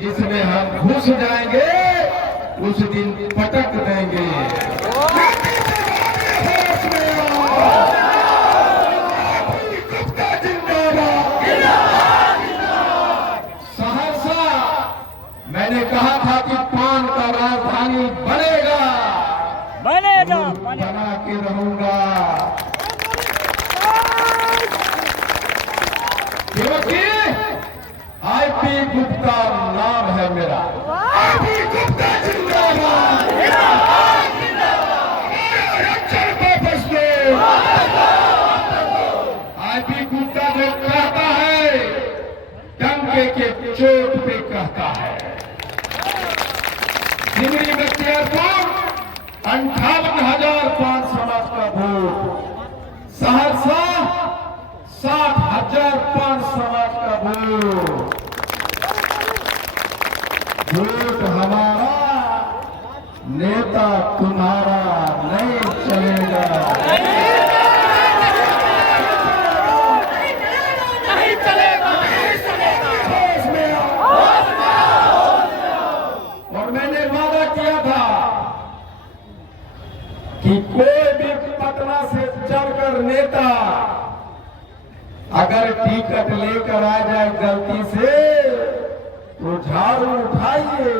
जिसमें हम घुस जाएंगे उस दिन पटक देंगे। सहरसा मैंने कहा था कि पान का राजधानी बनेगा, बना के रहूंगा, क्योंकि आईपी गुप्ता नाम है मेरा। आईपी गुप्ता जिंदाबाद, आईपी गुप्ता जो कहता है डंके के चोट पे कहता है। सिमरी बख्तियारपुर 58,000 समाज का वोट, सहरसा 60,000 समाज का वोट। वोट हमारा, नेता तुम्हारा नहीं चलेगा। नहीं चलेगा। और मैंने वादा किया था कि कोई भी पटना से चढ़कर नेता अगर टिकट लेकर आ जाए गलती से तो झाड़ू उठाइए,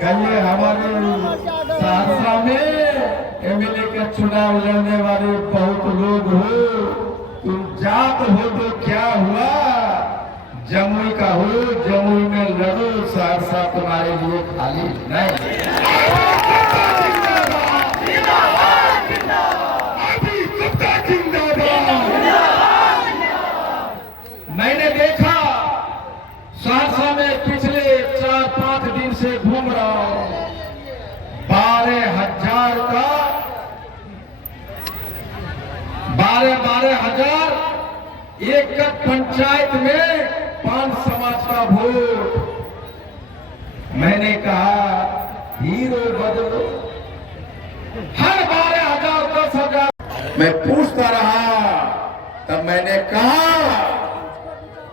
कहिए हमारे सहरसा में एमएलए का चुनाव लड़ने वाले बहुत लोग हो, तुम जात हो तो क्या हुआ, जमुई का हो, जमुई में लड़ो, सहरसा तुम्हारे लिए खाली नहीं। मैंने देखा सहरसा में पिछले 4-5 दिन से घूम रहा हूं, 12,000 का 12,000 एक पंचायत में 5 समाज का वोट। मैंने कहा हीरो बदलो, हर 12,000 10,000। मैं पूछता रहा, तब मैंने कहा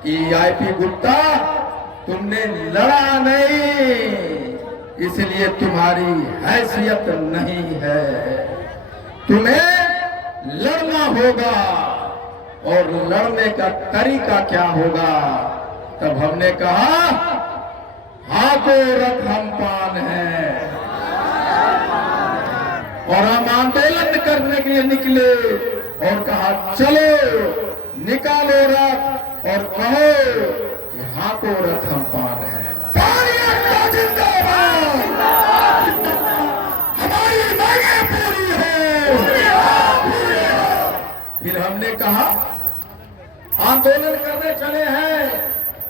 कि आईपी गुप्ता तुमने लड़ा नहीं, इसलिए तुम्हारी हैसियत नहीं है, तुम्हें लड़ना होगा। और लड़ने का तरीका क्या होगा? तब हमने कहा हाथों रथ हम पान है, और हम आंदोलन करने के लिए निकले और कहा चलो निकालो रथ और कहो कि हाथों रथ हम पान है। हमारी मांगे पूरी हो। फिर हमने कहा आंदोलन करने चले हैं,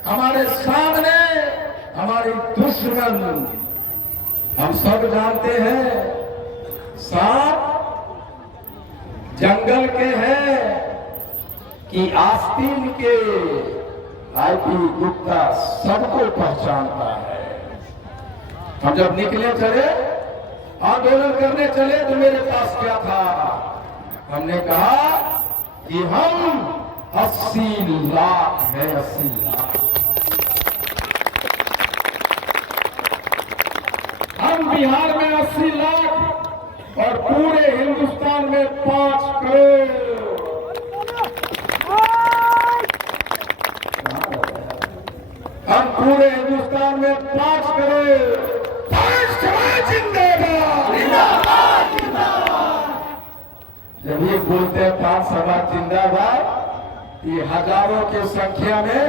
हमारे सामने हमारी दुश्मन हम सब जानते हैं, सांप जंगल के हैं कि आस्तीन के। आईपी गुप्ता सबको पहचानता है। हम जब निकले चले आंदोलन करने चले तो मेरे पास क्या था? हमने कहा कि हम 80 लाख है, 80 लाख। हम बिहार में 80 लाख और पूरे हिंदुस्तान में 5 करोड़। हम पूरे हिंदुस्तान में 5 करोड़। 5 समाज जिंदाबाद, जिंदाबाद, जिंदाबाद। जब ये बोलते हैं 5 समाज जिंदाबाद, ये हजारों की संख्या में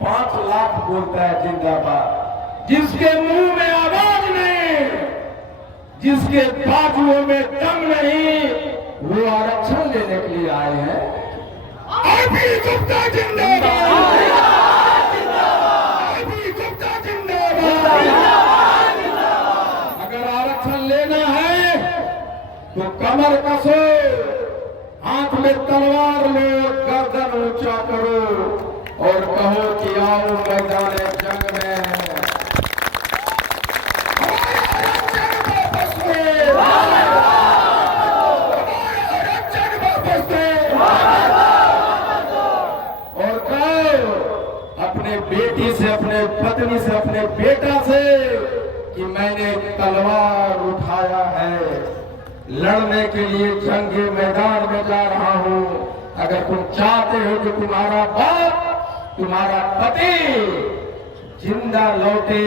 5 लाख बोलता है जिंदाबाद। जिसके मुंह में आवाज नहीं, जिसके बाजुओं में दम नहीं, वो आरक्षण लेने के लिए आए हैं। आईपी गुप्ता जिंदाबाद, आईपी गुप्ता जिंदाबाद। अगर आरक्षण लेना है तो कमर कसो, हाथ में तलवार लो, गर्दन ऊंचा करो और कहो कि आओ मैदान जंग में। और कहो अपने बेटी से अपने पत्नी से, अपने बेटा से कि मैंने तलवार उठाया है, लड़ने के लिए जंगे मैदान में जा रहा हूं। अगर तुम चाहते हो कि तुम्हारा बाप, तुम्हारा पति जिंदा लौटे,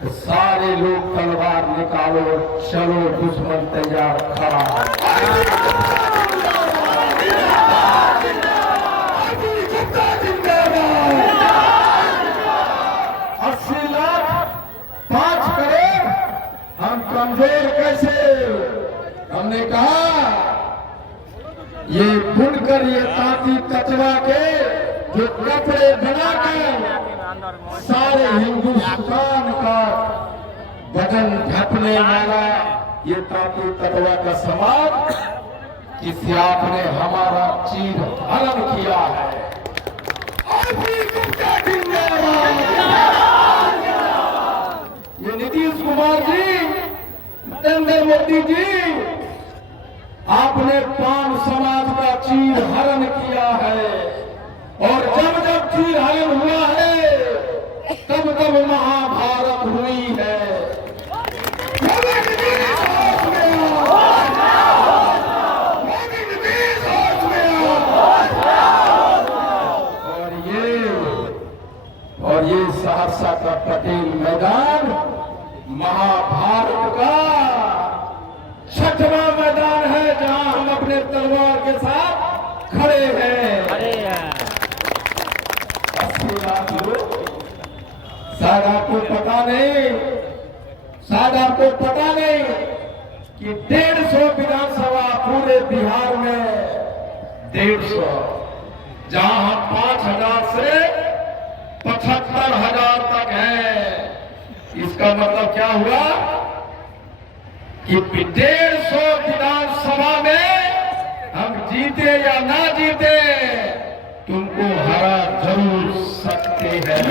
तो सारे लोग तलवार निकालो, चलो दुश्मन तैयार खड़ा है। 80 लाख 5 करोड़, हम कमजोर कैसे? हमने कहा ये बुनकर, ये तांती तचवा के जो कपड़े बनाकर सारे हिंदुस्तान का बदन ढकने वाला ये तांती तचवा का समाज, जिसे आपने हमारा चीर हरण किया है। ये नीतीश कुमार जी, नरेंद्र मोदी जी, आपने पान समाज का चीर हरण किया है। और जब जब चीर हरण हुआ है, तब तब महाभारत हुई है। और ये सहरसा का पटेल मैदान महाभारत का 6वां मैदान है, जहां हम अपने तलवार के साथ खड़े हैं। 80 लाख लोग, शायद आपको पता नहीं, शायद आपको पता नहीं कि 150 विधानसभा पूरे बिहार में, 150, जहां हम 5000 से 75,000 तक है। इसका मतलब क्या हुआ कि 150 विधानसभा में हम जीते या ना जीते, तुमको हरा जरूर सकते हैं।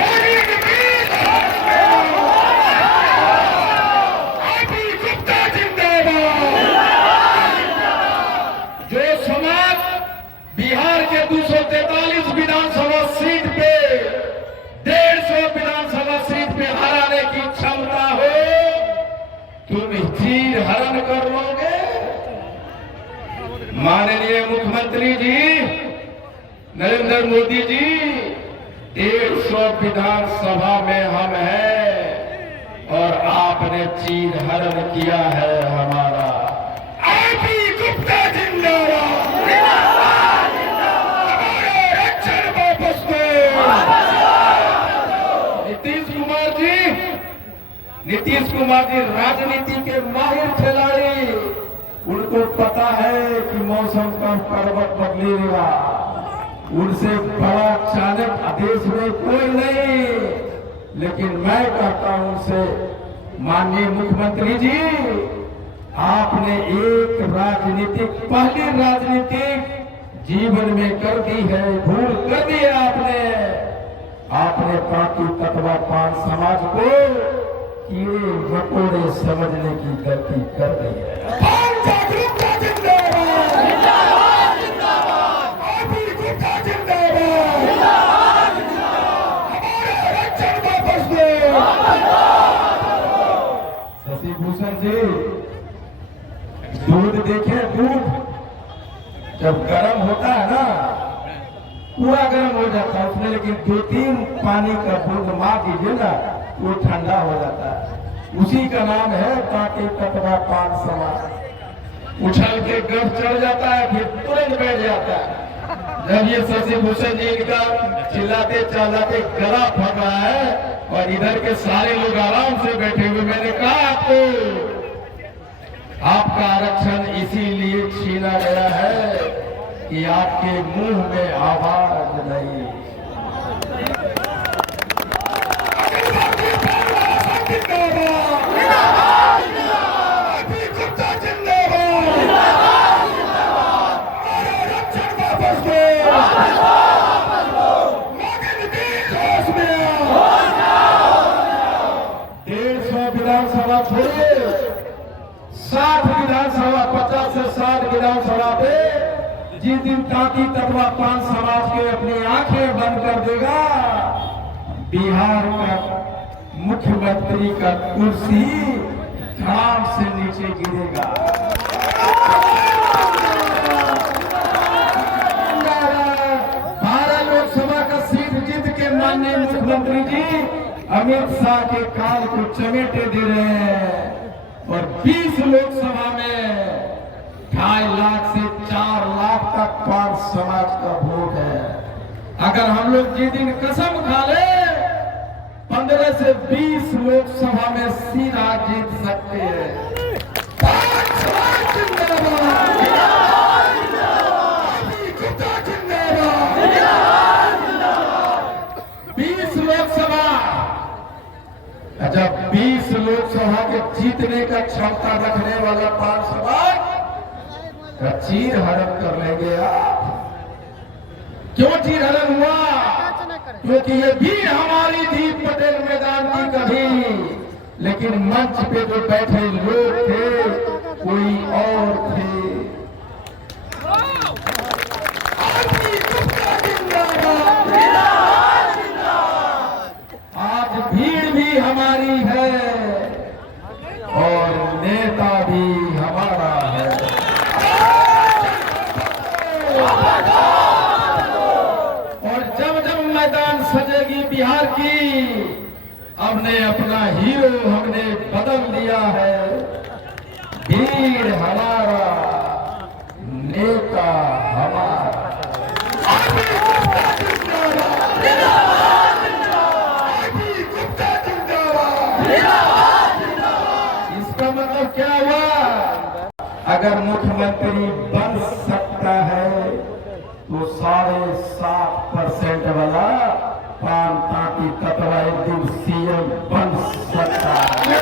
जो समाज बिहार के 243 विधानसभा सीट पे 150 विधानसभा सीट पे हराने की क्षमता हो, तुम चीर हरण कर लोगे। माननीय मुख्यमंत्री जी नरेंद्र मोदी जी, 150 विधानसभा में हम हैं और आपने चीर हरण किया है हमारा। आईपी गुप्ता जिंदाबाद, रक्षण वापस दो। नीतीश कुमार जी राजनीति के माहिर खिलाड़ी, उनको पता है कि मौसम का पर्वत बदलेगा। उनसे बड़ा चाणक्य देश में कोई नहीं। लेकिन मैं कहता हूं उनसे, माननीय मुख्यमंत्री जी, आपने एक राजनीतिक, पहली राजनीतिक जीवन में कर दी है, भूल कर दी है आपने पार्टी तत्वा पान समाज को कीड़े मकोड़े समझने की गलती कर दी है। जागरूकता जिंदाबाद, जिंदाबाद, जिंदाबाद, आईपी गुप्ता जिंदाबाद, जिंदाबाद, जिंदाबाद, हमारा रक्षण वापस दो। शशि भूषण जी, दूध देखे, दूध जब गर्म होता है ना, पूरा गर्म हो जाता है उसमें, लेकिन 2-3 पानी का बूंद मार दीजिए ना, वो ठंडा हो जाता है। उसी का नाम है तांती तत्वा पान समाज। उछल के गर्भ चढ़ जाता है, फिर तुरंत बैठ जाता है। जब ये शशि भूषण जी का चिल्लाते चिल्लाते गला फट रहा है और इधर के सारे लोग आराम से बैठे हुए, मैंने कहा आपको, आपका आरक्षण इसीलिए छीना गया है कि आपके मुंह में आवाज नहीं। विधानसभा छोड़िए, 60 विधानसभा, 50 से 60 विधानसभा पे जिस दिन तांती तत्वा पान समाज के अपनी आंखें बंद कर देगा, बिहार का मुख्यमंत्री का कुर्सी धड़ाम से नीचे गिरेगा। भारत लोकसभा का सीट जीत के माननीय मुख्यमंत्री जी अमित शाह के काल को चमेटे दे रहे हैं और 20 लोकसभा में 2.5 लाख से 4 लाख तक पार समाज का वोट है। अगर हम लोग जिस दिन कसम खा ले 15 से 20 लोकसभा में सीधा जीत सकते हैं। पाक समाज जिंदाबाद, गुप्ता जिंदाबाद, 20 लोकसभा। जब 20 लोकसभा के जीतने का क्षमता रखने वाला पाक समाज का चीर हरण कर लेंगे आप। क्यों चीर हरण हुआ? क्योंकि ये भी हमारी थी पटेल मैदान की कभी, लेकिन मंच पे जो बैठे लोग थे कोई और थे। आज भीड़ भी हमारी है और नेता भी हमारा है। और जब जब मैदान सजेगी बिहार की, हमने अपना हीरो हमने बदल दिया है। भीड़ हमारा, नेता हमारा। इसका मतलब क्या हुआ? अगर मुख्यमंत्री बन सकता है तो 7.5% वाला पांता की तत्वा एक दिन सीएम बन सकता है।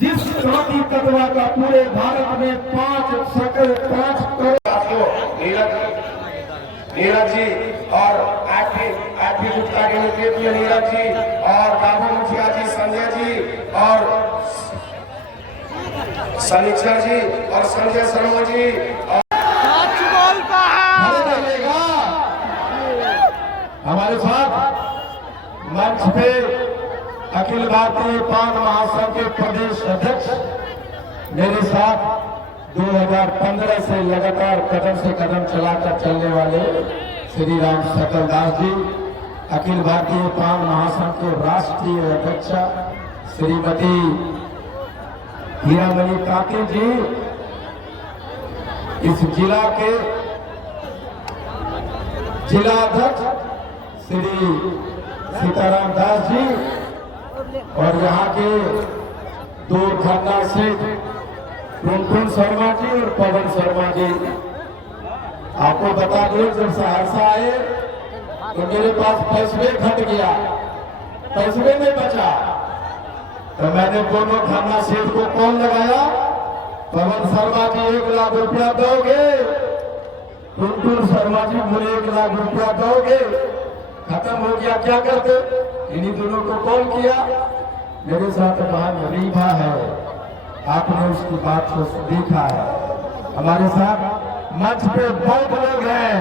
जिस तत्वा का पूरे भारत में 5 करोड़। नीरज जी और आईपी गुप्ता के नेतृत्व में नीरज जी और बाबू मुखिया जी, संजय जी और सनीचर जी और संजय शर्मा जी हमारे साथ मंच पे अखिल भारतीय पान महासंघ के प्रदेश अध्यक्ष, मेरे साथ 2015 से लगातार कदम से कदम चलाकर चलने वाले श्री राम सकल दास जी, अखिल भारतीय पान महासंघ के राष्ट्रीय अध्यक्षा श्रीमती हीरामणि काके जी, इस जिला के जिलाध्यक्ष श्री सीताराम दास जी और यहाँ के 2 धरना सेठ टुनटुन शर्मा जी और पवन शर्मा जी। आपको बता दूं, जब सहरसा आए तो मेरे पास पैसे घट गया, पैसे नहीं बचा, तो मैंने दोनों धरना सेठ को कॉल लगाया। पवन शर्मा जी 1 लाख रुपया दोगे? टुनटुन शर्मा जी मुझे 1 लाख रुपया दोगे? खत्म हो गया, क्या करते? इन्हीं दोनों को कॉल किया। मेरे साथ बहन रीभा है, आपने उसकी बात को देखा है। हमारे साथ मंच पे बहुत लोग हैं,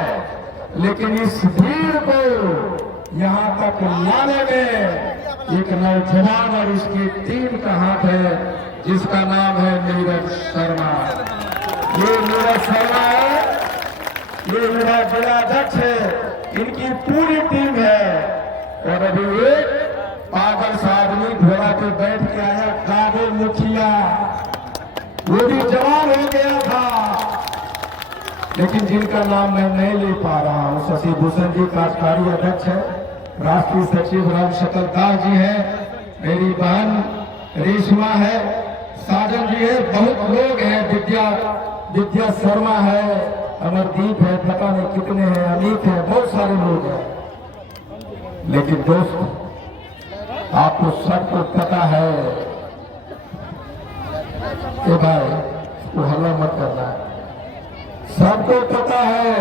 लेकिन इस भीड़ को यहाँ तक लाने में एक नौजवान और उसकी टीम का हाथ है, जिसका नाम है नीरज शर्मा। ये नीरज शर्मा है, ये मेरा जिलाध्यक्ष है, इनकी पूरी टीम है। और अभी एक पागल सा आदमी घोड़ा पे बैठ के आया, काबुल मुखिया, वो भी जवान हो गया था, लेकिन जिनका नाम मैं नहीं ले पा रहा हूँ। शशि भूषण जी कार्यकारी अध्यक्ष है, राष्ट्रीय सचिव राम सकल दास जी है, मेरी बहन रेशमा है, साजन जी है, बहुत लोग हैं, विद्या शर्मा है, अमरदीप है, पता नहीं कितने हैं, अमित है, बहुत सारे लोग हैं। लेकिन दोस्त, आपको सबको पता है कि भाई वो हल्ला मत करना है, सबको पता है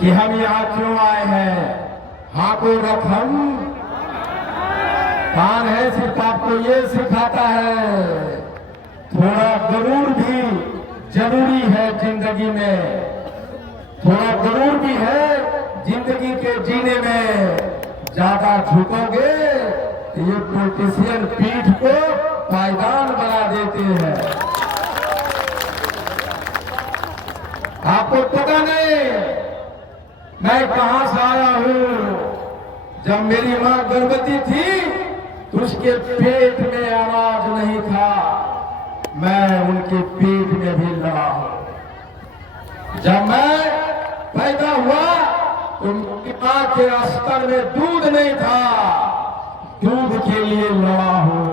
कि हम यहाँ क्यों आए हैं। हाँ को रख हम कान है सिर्फ आपको ये सिखाता है थोड़ा गरूर भी जरूरी है जिंदगी में, थोड़ा गरूर भी है जिंदगी के जीने में। ज्यादा झुकोगे तो ये पॉलिटिशियन पीठ को पायदान बना देते हैं। आपको पता नहीं मैं कहां से आया हूं। जब मेरी मां गर्भवती थी तो उसके पेट में आवाज नहीं था, मैं उनके पेट में भी लड़ा हूं। जब मैं पैदा हुआ तो मेरी मां के अस्तर में दूध नहीं था, दूध के लिए लड़ा हूं।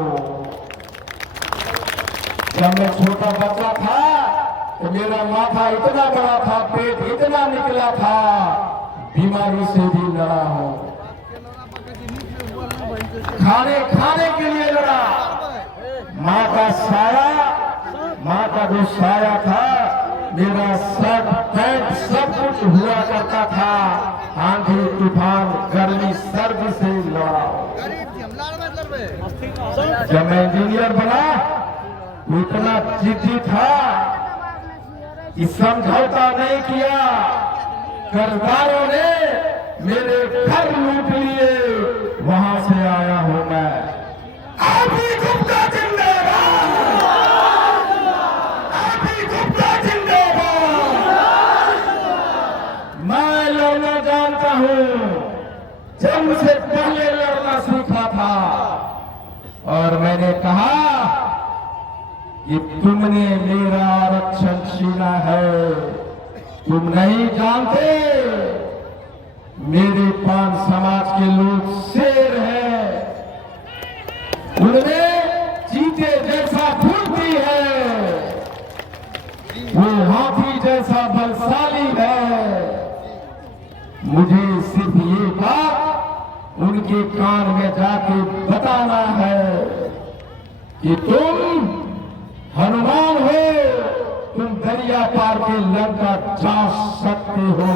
जब मैं छोटा बच्चा था तो मेरा माथा इतना बड़ा था, पेट इतना निकला था, बीमारी से भी लड़ा हूं। खाने के लिए लड़ा। माँ का साया, माँ का जो साया था, मेरा सब पैंट सब कुछ हुआ करता था। आंधी तूफान गर्मी सर्दी से लड़ा। जब मैं इंजीनियर बना तो इतना जिद्दी था कि समझौता नहीं किया। कर्जदारों ने मेरे घर लूट लिए, वहां से आया हूं मैं। अभी गुप्ता जिंदाबाद, अभी गुप्ता जिंदाबाद। मैं लड़ना जानता हूं, जन्म से पहले लड़ना सीखा था। और मैंने कहा कि तुमने मेरा आरक्षण छीना है, तुम नहीं जानते मेरे पान समाज के लोग शेर हैं, उनमें चीते जैसा फूलती है, वो हाथी जैसा बलशाली है। मुझे सिर्फ ये बात उनके कान में जाके बताना है कि तुम हनुमान हो, तुम दरिया पार के लंका जा सकते हो।